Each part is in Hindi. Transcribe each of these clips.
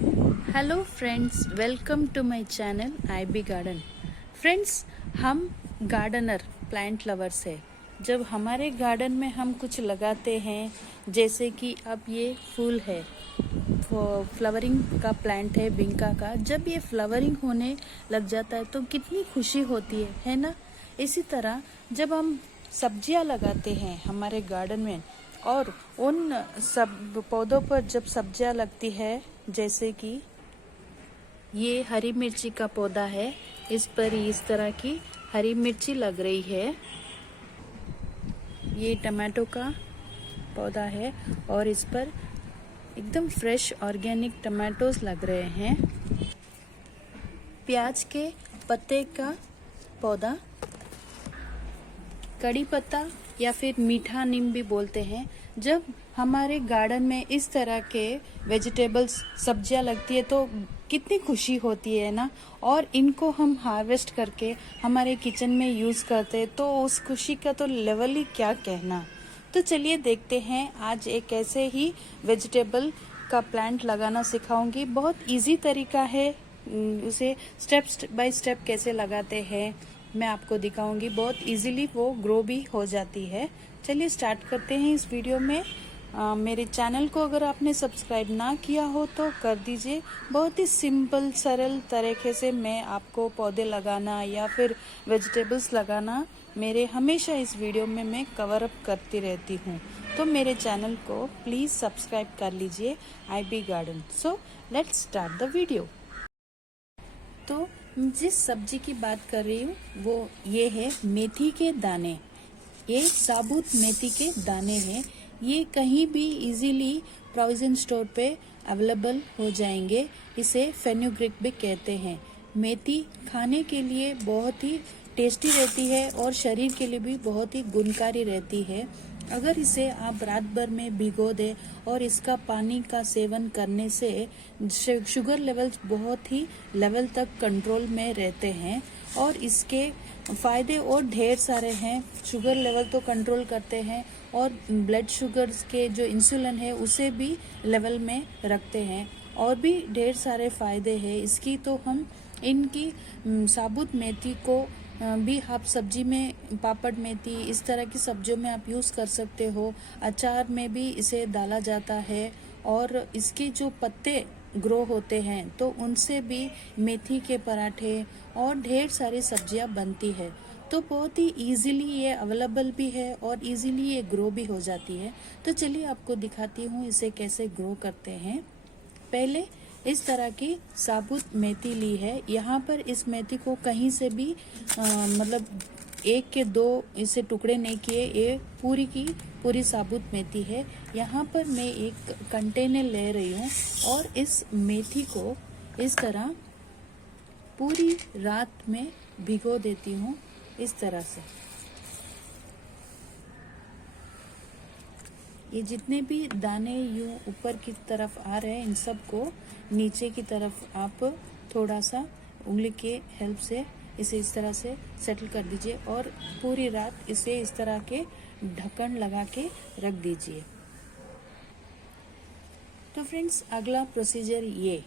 Hello friends, welcome to my channel IB garden. Friends, हम गार्डनर प्लांट लवर्स है। जब हमारे गार्डन में हम कुछ लगाते हैं, जैसे कि अब ये फूल है, फ्लावरिंग का प्लांट है बिंका का। जब ये फ्लावरिंग होने लग जाता है तो कितनी खुशी होती है ना। इसी तरह जब हम सब्जियां लगाते हैं हमारे गार्डन में, और उन सब पौधों पर जब सब्जियां लगती है, जैसे कि ये हरी मिर्ची का पौधा है, इस पर इस तरह की हरी मिर्ची लग रही है। ये टमाटो का पौधा है और इस पर एकदम फ्रेश ऑर्गेनिक टमाटोस लग रहे हैं। प्याज के पत्ते का पौधा, कड़ी पत्ता या फिर मीठा नीम भी बोलते हैं। जब हमारे गार्डन में इस तरह के वेजिटेबल्स सब्जियां लगती है तो कितनी खुशी होती है ना। और इनको हम हार्वेस्ट करके हमारे किचन में यूज़ करते तो उस खुशी का तो लेवल ही क्या कहना। तो चलिए देखते हैं, आज एक ऐसे ही वेजिटेबल का प्लांट लगाना सिखाऊंगी। बहुत इजी तरीका है, उसे स्टेप बाय स्टेप कैसे लगाते हैं मैं आपको दिखाऊंगी। बहुत इजीली वो ग्रो भी हो जाती है। चलिए स्टार्ट करते हैं इस वीडियो में। मेरे चैनल को अगर आपने सब्सक्राइब ना किया हो तो कर दीजिए। बहुत ही सिंपल सरल तरीके से मैं आपको पौधे लगाना या फिर वेजिटेबल्स लगाना मेरे हमेशा इस वीडियो में मैं कवर अप करती रहती हूँ। तो मेरे चैनल को प्लीज़ सब्सक्राइब कर लीजिए, IB garden. So let's start the video. तो जिस सब्जी की बात कर रही हूँ वो ये है मेथी के दाने। ये साबुत मेथी के दाने हैं। ये कहीं भी इजीली प्रोविजन स्टोर पे अवेलेबल हो जाएंगे। इसे फेनुग्रीक भी कहते हैं। मेथी खाने के लिए बहुत ही टेस्टी रहती है और शरीर के लिए भी बहुत ही गुणकारी रहती है। अगर इसे आप रात भर में भिगो दें और इसका पानी का सेवन करने से शुगर लेवल्स बहुत ही लेवल तक कंट्रोल में रहते हैं। और इसके फायदे और ढेर सारे हैं। शुगर लेवल तो कंट्रोल करते हैं और ब्लड शुगर्स के जो इंसुलिन है उसे भी लेवल में रखते हैं। और भी ढेर सारे फायदे हैं इसकी। तो हम इनकी साबुत मेथी को भी आप सब्जी में, पापड़ मेथी इस तरह की सब्जियों में आप यूज़ कर सकते हो। अचार में भी इसे डाला जाता है। और इसके जो पत्ते ग्रो होते हैं तो उनसे भी मेथी के पराठे और ढेर सारी सब्जियां बनती है। तो बहुत ही इजीली ये अवेलेबल भी है और इजीली ये ग्रो भी हो जाती है। तो चलिए आपको दिखाती हूँ इसे कैसे ग्रो करते हैं। पहले इस तरह की साबुत मेथी ली है। यहाँ पर इस मेथी को कहीं से भी मतलब एक के दो इसे टुकड़े नहीं किए, ये पूरी की पूरी साबुत मेथी है। यहाँ पर मैं एक कंटेनर ले रही हूँ और इस मेथी को इस तरह पूरी रात में भिगो देती हूँ। इस तरह से ये जितने भी दाने यूं ऊपर की तरफ आ रहे हैं इन सब को नीचे की तरफ आप थोड़ा सा उंगली के हेल्प से इसे इस तरह से सेटल कर दीजिए और पूरी रात इसे इस तरह के ढक्कन लगा के रख दीजिए। तो फ्रेंड्स, अगला प्रोसीजर ये,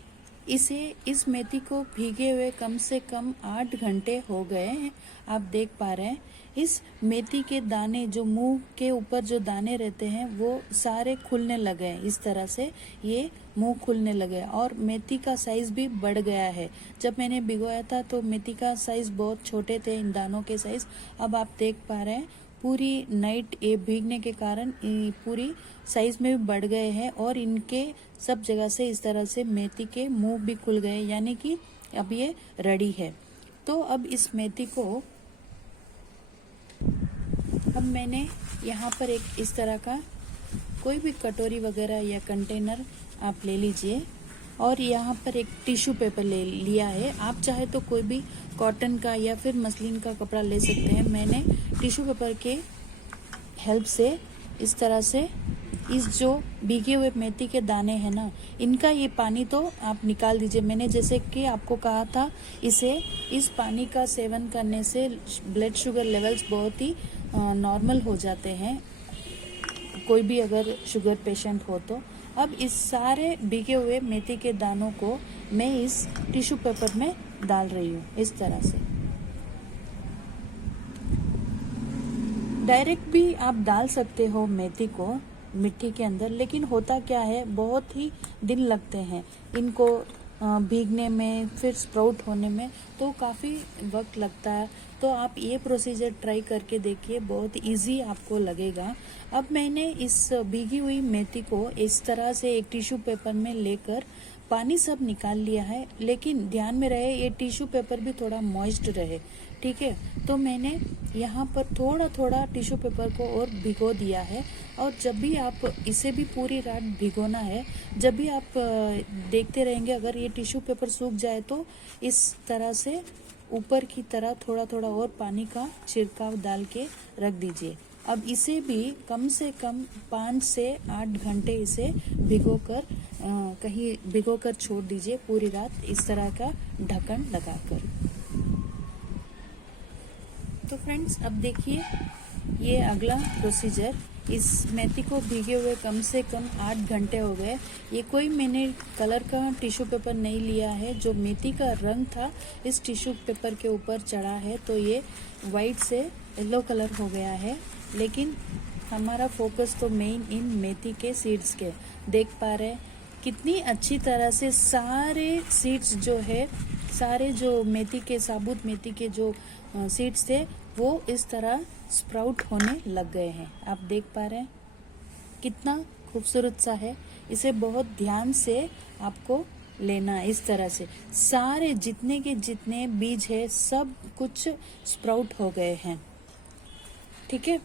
इस मेथी को भीगे हुए कम से कम 8 घंटे हो गए हैं। आप देख पा रहे हैं इस मेथी के दाने, जो मुंह के ऊपर जो दाने रहते हैं वो सारे खुलने लगे हैं। इस तरह से ये मुंह खुलने लगे और मेथी का साइज भी बढ़ गया है। जब मैंने भिगोया था तो मेथी का साइज बहुत छोटे थे, इन दानों के साइज। अब आप देख पा रहे हैं पूरी नाइट ये भीगने के कारण पूरी साइज में भी बढ़ गए हैं और इनके सब जगह से इस तरह से मेथी के मुंह भी खुल गए, यानी कि अब ये रेडी है। तो अब इस मेथी को अब मैंने यहाँ पर एक इस तरह का कोई भी कटोरी वगैरह या कंटेनर आप ले लीजिए और यहाँ पर एक टिश्यू पेपर ले लिया है। आप चाहे तो कोई भी कॉटन का या फिर मसलिन का कपड़ा ले सकते हैं। मैंने टिश्यू पेपर के हेल्प से इस तरह से इस जो भीगे हुए मेथी के दाने हैं ना, इनका ये पानी तो आप निकाल दीजिए। मैंने जैसे कि आपको कहा था, इस पानी का सेवन करने से ब्लड शुगर लेवल्स बहुत ही नॉर्मल हो जाते हैं। कोई भी अगर शुगर पेशेंट हो तो। अब इस सारे भीगे हुए मेथी के दानों को मैं इस टिश्यू पेपर में डाल रही हूँ इस तरह से। डायरेक्ट भी आप डाल सकते हो मेथी को मिट्टी के अंदर, लेकिन होता क्या है बहुत ही दिन लगते हैं इनको भीगने में, फिर स्प्राउट होने में, तो काफ़ी वक्त लगता है। तो आप ये प्रोसीजर ट्राई करके देखिए, बहुत इजी आपको लगेगा। अब मैंने इस भीगी हुई मेथी को इस तरह से एक टिश्यू पेपर में लेकर पानी सब निकाल लिया है, लेकिन ध्यान में रहे ये टिश्यू पेपर भी थोड़ा मॉइस्ट रहे, ठीक है। तो मैंने यहाँ पर थोड़ा थोड़ा टिश्यू पेपर को और भिगो दिया है। और जब भी आप इसे भी पूरी रात भिगोना है, जब भी आप देखते रहेंगे अगर ये टिश्यू पेपर सूख जाए तो इस तरह से ऊपर की तरह थोड़ा थोड़ा और पानी का छिड़काव डाल के रख दीजिए। अब इसे भी कम से कम 5 से 8 घंटे इसे भिगोकर कहीं भिगोकर छोड़ दीजिए पूरी रात, इस तरह का ढक्कन लगाकर। तो फ्रेंड्स अब देखिए ये अगला प्रोसीजर। इस मेथी को भीगे हुए कम से कम 8 घंटे हो गए। ये कोई मैंने कलर का टिश्यू पेपर नहीं लिया है, जो मेथी का रंग था इस टिश्यू पेपर के ऊपर चढ़ा है, तो ये वाइट से येलो कलर हो गया है। लेकिन हमारा फोकस तो मेन इन मेथी के सीड्स के। देख पा रहे हैं कितनी अच्छी तरह से सारे सीड्स जो है, सारे जो मेथी के साबुत मेथी के जो सीड्स थे वो इस तरह स्प्राउट होने लग गए हैं। आप देख पा रहे हैं कितना खूबसूरत सा है। इसे बहुत ध्यान से आपको लेना है। इस तरह से सारे जितने के जितने बीज है सब कुछ स्प्राउट हो गए हैं, ठीक है।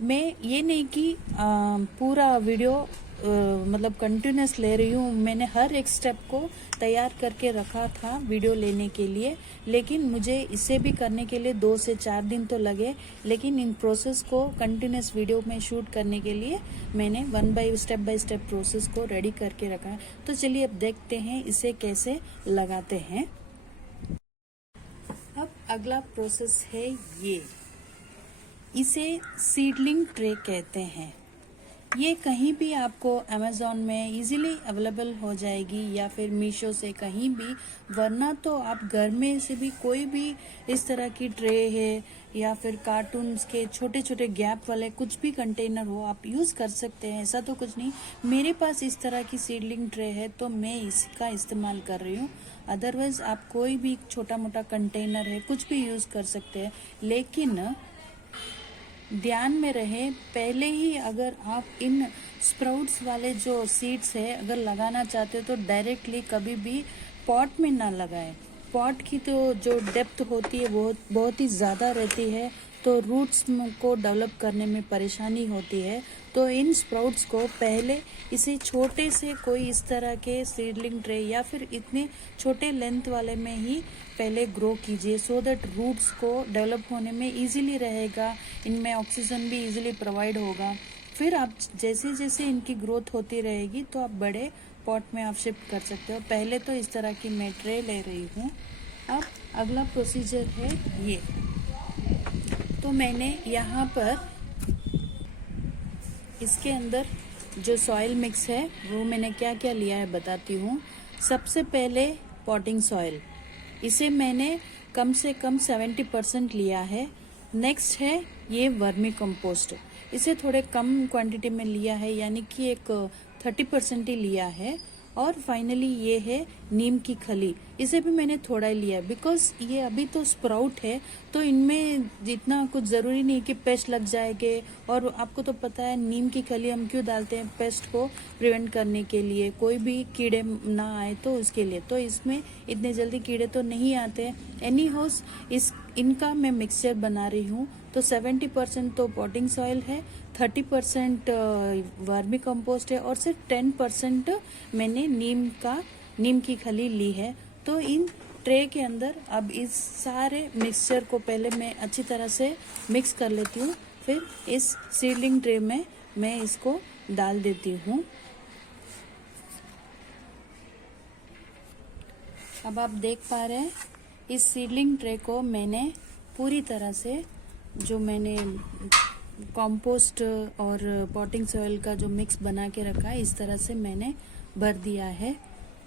मैं ये नहीं कि पूरा वीडियो मतलब कंटिन्यूस ले रही हूँ, मैंने हर एक स्टेप को तैयार करके रखा था वीडियो लेने के लिए, लेकिन मुझे इसे भी करने के लिए 2 से 4 दिन तो लगे। लेकिन इन प्रोसेस को कंटिन्यूस वीडियो में शूट करने के लिए मैंने बाय स्टेप प्रोसेस को रेडी करके रखा है। तो चलिए अब देखते हैं इसे कैसे लगाते हैं। अब अगला प्रोसेस है ये, इसे सीडलिंग ट्रे कहते हैं। ये कहीं भी आपको अमेज़ॉन में इजीली अवेलेबल हो जाएगी या फिर मीशो से कहीं भी, वरना तो आप घर में से भी कोई भी इस तरह की ट्रे है या फिर कार्टून्स के छोटे छोटे गैप वाले कुछ भी कंटेनर हो आप यूज़ कर सकते हैं, ऐसा तो कुछ नहीं। मेरे पास इस तरह की सीडलिंग ट्रे है तो मैं इसका इस्तेमाल कर रही हूँ। अदरवाइज आप कोई भी छोटा मोटा कंटेनर है कुछ भी यूज़ कर सकते हैं, लेकिन ध्यान में रहे पहले ही अगर आप इन स्प्राउट्स वाले जो सीड्स है अगर लगाना चाहते हो तो डायरेक्टली कभी भी पॉट में ना लगाएं। पॉट की तो जो डेप्थ होती है वो बहुत ही ज़्यादा रहती है, तो रूट्स को डेवलप करने में परेशानी होती है। तो इन स्प्राउट्स को पहले इसे छोटे से कोई इस तरह के सीडलिंग ट्रे या फिर इतने छोटे लेंथ वाले में ही पहले ग्रो कीजिए, सो दैट रूट्स को डेवलप होने में इजीली रहेगा, इनमें ऑक्सीजन भी इजीली प्रोवाइड होगा। फिर आप जैसे जैसे इनकी ग्रोथ होती रहेगी तो आप बड़े पॉट में आप शिफ्ट कर सकते हो। पहले तो इस तरह की मैं ट्रे ले रही हूँ। अब अगला प्रोसीजर है ये। तो मैंने यहाँ पर इसके अंदर जो सॉइल मिक्स है वो मैंने क्या क्या लिया है बताती हूँ। सबसे पहले पॉटिंग सॉइल, इसे मैंने कम से कम 70% लिया है। नेक्स्ट है ये वर्मी कंपोस्ट, इसे थोड़े कम क्वांटिटी में लिया है, यानी कि एक 30% ही लिया है। और फाइनली ये है नीम की खली, इसे भी मैंने थोड़ा ही लिया बिकॉज ये अभी तो स्प्राउट है, तो इनमें जितना कुछ ज़रूरी नहीं कि पेस्ट लग जाएंगे। और आपको तो पता है नीम की खली हम क्यों डालते हैं, पेस्ट को प्रिवेंट करने के लिए, कोई भी कीड़े ना आए तो उसके लिए। तो इसमें इतने जल्दी कीड़े तो नहीं आते हैं। एनी हाउस इनका मैं मिक्सचर बना रही हूँ। तो 70% तो पॉटिंग सॉइल है, 30% वर्मी कंपोस्ट है और सिर्फ 10% मैंने नीम की खली ली है। तो इन ट्रे के अंदर अब इस सारे मिक्सचर को पहले मैं अच्छी तरह से मिक्स कर लेती हूँ, फिर इस सीडलिंग ट्रे में मैं इसको डाल देती हूँ। अब आप देख पा रहे हैं इस सीडलिंग ट्रे को मैंने पूरी तरह से जो मैंने कंपोस्ट और पॉटिंग सॉइल का जो मिक्स बना के रखा है, इस तरह से मैंने भर दिया है।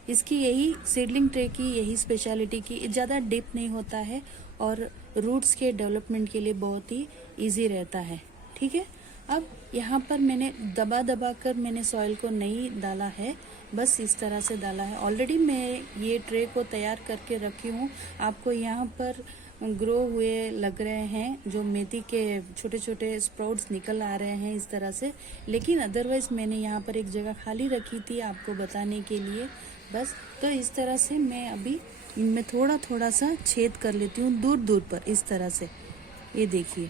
इसकी यही सीडलिंग ट्रे की यही स्पेशलिटी की ज़्यादा डीप नहीं होता है और रूट्स के डेवलपमेंट के लिए बहुत ही इजी रहता है। ठीक है, अब यहाँ पर मैंने दबा दबा कर मैंने सॉइल को नहीं डाला है, बस इस तरह से डाला है। ऑलरेडी मैं ये ट्रे को तैयार करके रखी हूँ। आपको यहाँ पर ग्रो हुए लग रहे हैं, जो मेथी के छोटे छोटे स्प्राउट्स निकल आ रहे हैं इस तरह से, लेकिन अदरवाइज मैंने यहाँ पर एक जगह खाली रखी थी आपको बताने के लिए बस। तो इस तरह से मैं अभी इनमें थोड़ा थोड़ा सा छेद कर लेती हूँ दूर दूर पर, इस तरह से। ये देखिए,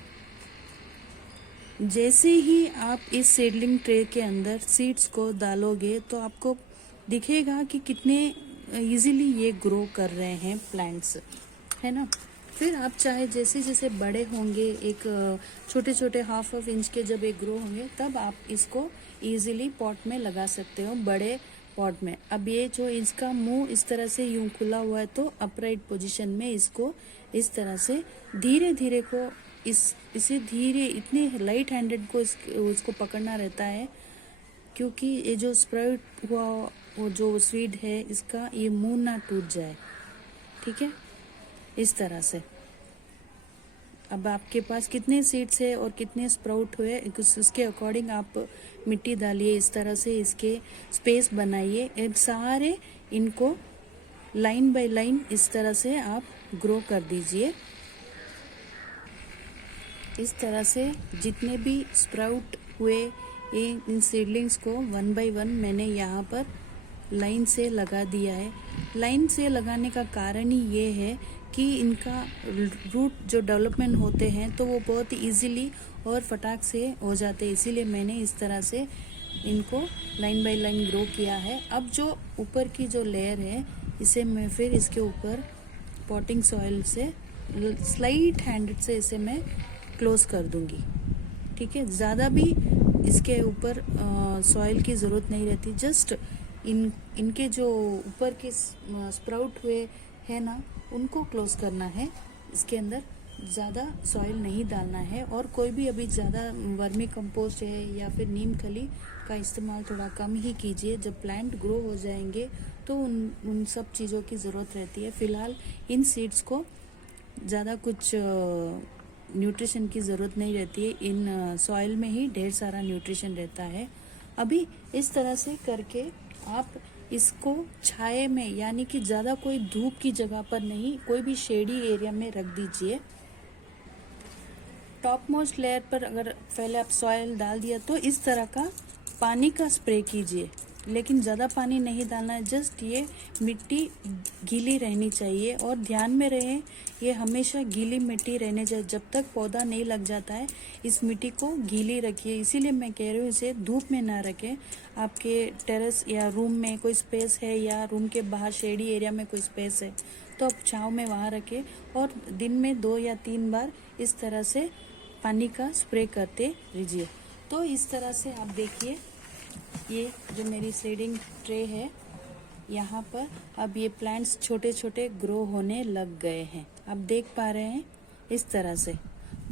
जैसे ही आप इस सीडलिंग ट्रे के अंदर सीड्स को डालोगे तो आपको दिखेगा कि कितने इजीली ये ग्रो कर रहे हैं प्लांट्स, है ना। फिर आप चाहे जैसे जैसे बड़े होंगे, एक छोटे छोटे हाफ इंच के जब एक ग्रो होंगे, तब आप इसको इजीली पॉट में लगा सकते हो, बड़े पॉट में। अब ये जो इसका मुंह इस तरह से यूं खुला हुआ है, तो अपराइट पोजीशन में इसको इस तरह से धीरे धीरे को इसे धीरे, इतने लाइट हैंडेड को उसको पकड़ना रहता है, क्योंकि ये जो स्प्राउट हुआ वो जो सीड है इसका ये मुंह ना टूट जाए। ठीक है, इस तरह से। अब आपके पास कितने सीड्स है और कितने स्प्राउट हुए, उसके अकॉर्डिंग आप मिट्टी डालिए, इस तरह से इसके स्पेस बनाइए। सारे इनको लाइन बाय लाइन इस तरह से आप ग्रो कर दीजिए। इस तरह से जितने भी स्प्राउट हुए इन सीडलिंग्स को वन बाय वन मैंने यहाँ पर लाइन से लगा दिया है। लाइन से लगाने का कारण ही ये है कि इनका रूट जो डेवलपमेंट होते हैं तो वो बहुत इजीली और फटाक से हो जाते हैं, इसीलिए मैंने इस तरह से इनको लाइन बाय लाइन ग्रो किया है। अब जो ऊपर की जो लेयर है, इसे मैं फिर इसके ऊपर पॉटिंग सॉइल से स्लाइट हैंडेड से इसे मैं क्लोज कर दूंगी। ठीक है, ज़्यादा भी इसके ऊपर सॉइल की ज़रूरत नहीं रहती, जस्ट इनके जो ऊपर के स्प्राउट हुए है ना, उनको क्लोज करना है। इसके अंदर ज़्यादा सॉइल नहीं डालना है, और कोई भी अभी ज़्यादा वर्मी कंपोस्ट है या फिर नीम खली का इस्तेमाल थोड़ा कम ही कीजिए। जब प्लांट ग्रो हो जाएंगे तो उन सब चीज़ों की ज़रूरत रहती है। फ़िलहाल इन सीड्स को ज़्यादा कुछ न्यूट्रिशन की ज़रूरत नहीं रहती है, इन सॉइल में ही ढेर सारा न्यूट्रिशन रहता है। अभी इस तरह से करके आप इसको छाये में, यानी कि ज़्यादा कोई धूप की जगह पर नहीं, कोई भी शेडी एरिया में रख दीजिए। टॉप मोस्ट लेयर पर अगर पहले आप सॉइल डाल दिया तो इस तरह का पानी का स्प्रे कीजिए, लेकिन ज़्यादा पानी नहीं डालना है, जस्ट ये मिट्टी गीली रहनी चाहिए। और ध्यान में रहे, ये हमेशा गीली मिट्टी रहने चाहिए, जब तक पौधा नहीं लग जाता है इस मिट्टी को गीली रखिए। इसीलिए मैं कह रही हूँ इसे धूप में ना रखें। आपके टेरेस या रूम में कोई स्पेस है या रूम के बाहर शेडी एरिया में कोई स्पेस है तो आप छाँव में वहाँ रखें, और दिन में 2 या 3 बार इस तरह से पानी का स्प्रे करते रहिए। तो इस तरह से आप देखिए, ये जो मेरी सीडिंग ट्रे है, यहाँ पर अब ये प्लांट्स छोटे छोटे ग्रो होने लग गए हैं, आप देख पा रहे हैं इस तरह से।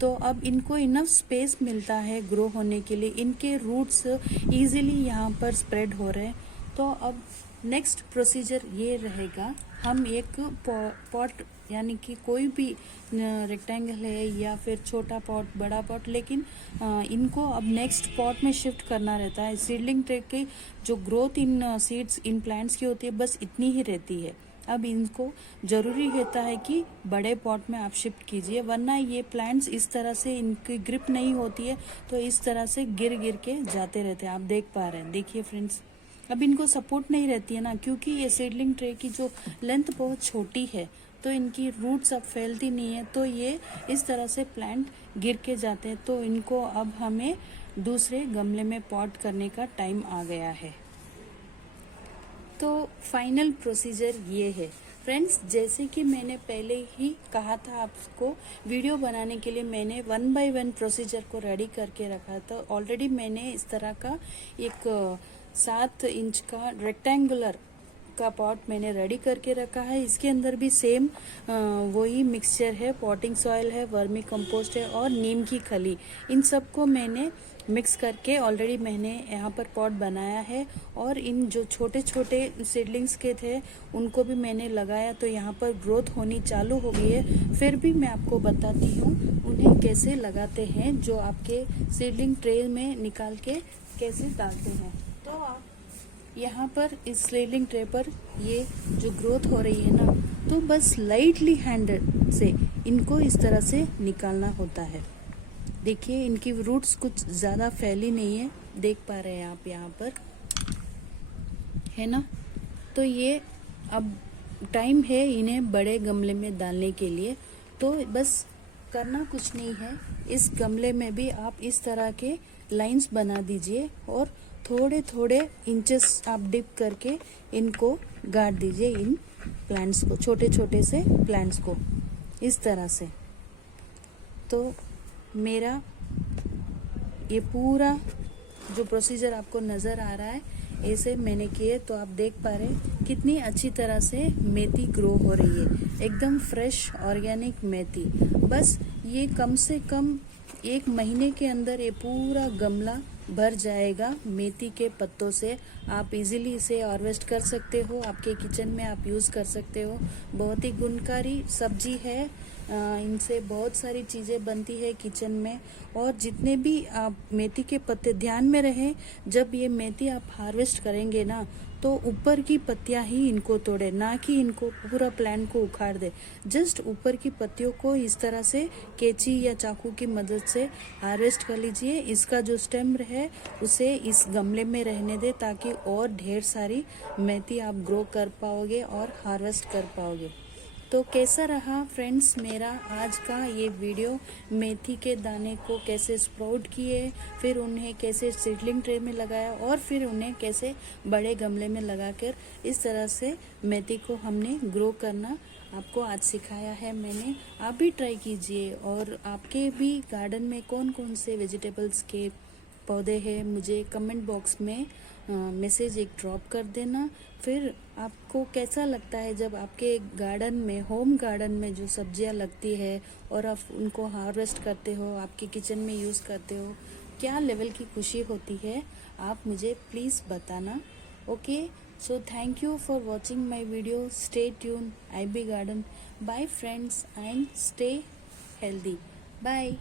तो अब इनको इनफ स्पेस मिलता है ग्रो होने के लिए, इनके रूट्स इजीली यहाँ पर स्प्रेड हो रहे हैं। तो अब नेक्स्ट प्रोसीजर ये रहेगा, हम एक पॉट यानी कि कोई भी रेक्टेंगल है या फिर छोटा पॉट, बड़ा पॉट, लेकिन इनको अब नेक्स्ट पॉट में शिफ्ट करना रहता है। सीडलिंग ट्रे की जो growth in seeds in plants की होती है बस इतनी ही रहती है। अब इनको जरूरी रहता है कि बड़े पॉट में आप शिफ्ट कीजिए, वरना ये प्लांट्स इस तरह से इनकी ग्रिप नहीं होती है तो इस तरह से गिर गिर के जाते रहते हैं। आप देख पा रहे हैं, देखिए फ्रेंड्स, अब इनको सपोर्ट नहीं रहती है ना, क्योंकि ये सीडलिंग ट्रे की जो लेंथ बहुत छोटी है तो इनकी रूट्स अब फैलती नहीं है, तो ये इस तरह से प्लांट गिर के जाते हैं। तो इनको अब हमें दूसरे गमले में पॉट करने का टाइम आ गया है। तो फाइनल प्रोसीजर ये है फ्रेंड्स, जैसे कि मैंने पहले ही कहा था आपको, वीडियो बनाने के लिए मैंने 1 बाय 1 प्रोसीजर को रेडी करके रखा था। ऑलरेडी मैंने इस तरह का एक 7 इंच का रेक्टेंगुलर का पॉट मैंने रेडी करके रखा है। इसके अंदर भी सेम वही मिक्सचर है, पॉटिंग सॉइल है, वर्मी कंपोस्ट है और नीम की खली। इन सबको मैंने मिक्स करके ऑलरेडी मैंने यहाँ पर पॉट बनाया है। और इन जो छोटे छोटे सीडलिंग्स के थे उनको भी मैंने लगाया, तो यहाँ पर ग्रोथ होनी चालू हो गई है। फिर भी मैं आपको बताती हूँ उन्हें कैसे लगाते हैं, जो आपके सीडलिंग ट्रे में निकाल के कैसे डालते हैं। तो आप यहाँ पर इस सीडलिंग ट्रे पर ये जो ग्रोथ हो रही है ना, तो बस लाइटली हैंड से इनको इस तरह से निकालना होता है। देखिए इनकी रूट्स कुछ ज़्यादा फैली नहीं है, देख पा रहे हैं आप यहाँ पर, है ना। तो ये अब टाइम है इन्हें बड़े गमले में डालने के लिए। तो बस करना कुछ नहीं है, इस गमले में भी आप इस तरह के लाइंस बना दीजिए और थोड़े थोड़े इंचेस आप डिप करके इनको गाड़ दीजिए, इन प्लांट्स को, छोटे छोटे से प्लांट्स को इस तरह से। तो मेरा ये पूरा जो प्रोसीजर आपको नज़र आ रहा है, ऐसे मैंने किए, तो आप देख पा रहे हैं कितनी अच्छी तरह से मेथी ग्रो हो रही है, एकदम फ्रेश ऑर्गेनिक मेथी। बस ये कम से कम 1 महीने के अंदर ये पूरा गमला भर जाएगा मेथी के पत्तों से। आप इजीली इसे हार्वेस्ट कर सकते हो, आपके किचन में आप यूज़ कर सकते हो। बहुत ही गुणकारी सब्जी है, इनसे बहुत सारी चीज़ें बनती है किचन में। और जितने भी आप मेथी के पत्ते, ध्यान में रहे जब ये मेथी आप हार्वेस्ट करेंगे ना, तो ऊपर की पत्तियां ही इनको तोड़े, ना कि इनको पूरा प्लांट को उखाड़ दे। जस्ट ऊपर की पत्तियों को इस तरह से कैंची या चाकू की मदद से हार्वेस्ट कर लीजिए। इसका जो स्टेम है उसे इस गमले में रहने दे, ताकि और ढेर सारी मेथी आप ग्रो कर पाओगे और हार्वेस्ट कर पाओगे। तो कैसा रहा फ्रेंड्स मेरा आज का ये वीडियो, मेथी के दाने को कैसे स्प्राउट किए, फिर उन्हें कैसे सीडलिंग ट्रे में लगाया और फिर उन्हें कैसे बड़े गमले में लगाकर इस तरह से मेथी को हमने ग्रो करना आपको आज सिखाया है मैंने। आप भी ट्राई कीजिए। और आपके भी गार्डन में कौन कौन से वेजिटेबल्स के पौधे हैं, मुझे कमेंट बॉक्स में मैसेज एक ड्रॉप कर देना। फिर आपको कैसा लगता है जब आपके गार्डन में, होम गार्डन में जो सब्जियां लगती है और आप उनको हार्वेस्ट करते हो, आपके किचन में यूज़ करते हो, क्या लेवल की खुशी होती है, आप मुझे प्लीज़ बताना। Okay, so thank you for watching my video. Stay tune, IB garden. Bye friends and stay healthy. Bye.